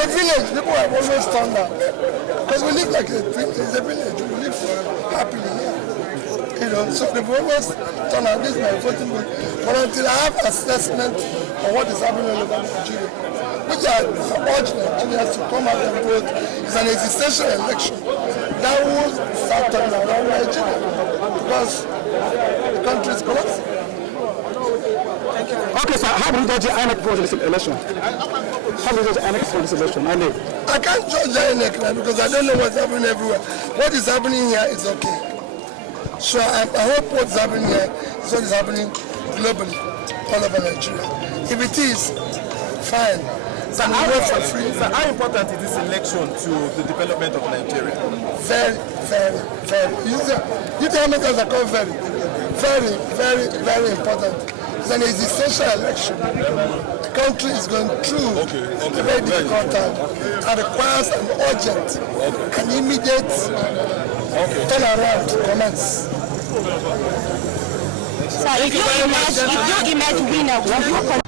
a village, people have always turned down. Because we live like it's a village, we live happily here. You know, so people always turn out, this is my voting book. But until I have assessment of what is happening all over Nigeria, which I urge Nigerians to come out and vote, it's an existential election that will start turning around Nigeria because the country is collapsing. Okay, so how will you judge the INEC for this election? How will you judge the INEC for this election? I can't judge the INEC now because I don't know what's happening everywhere. What is happening here is okay. So I hope what's happening here is what is happening globally, all over Nigeria. If it is, fine. So how important is this election to the development of Nigeria? Very, very, very. You tell me that I call very, very, very, very important. It's an existential election. The country is going through a very difficult time and requires an urgent and immediate turnaround to commence. So if you emerge winner, will you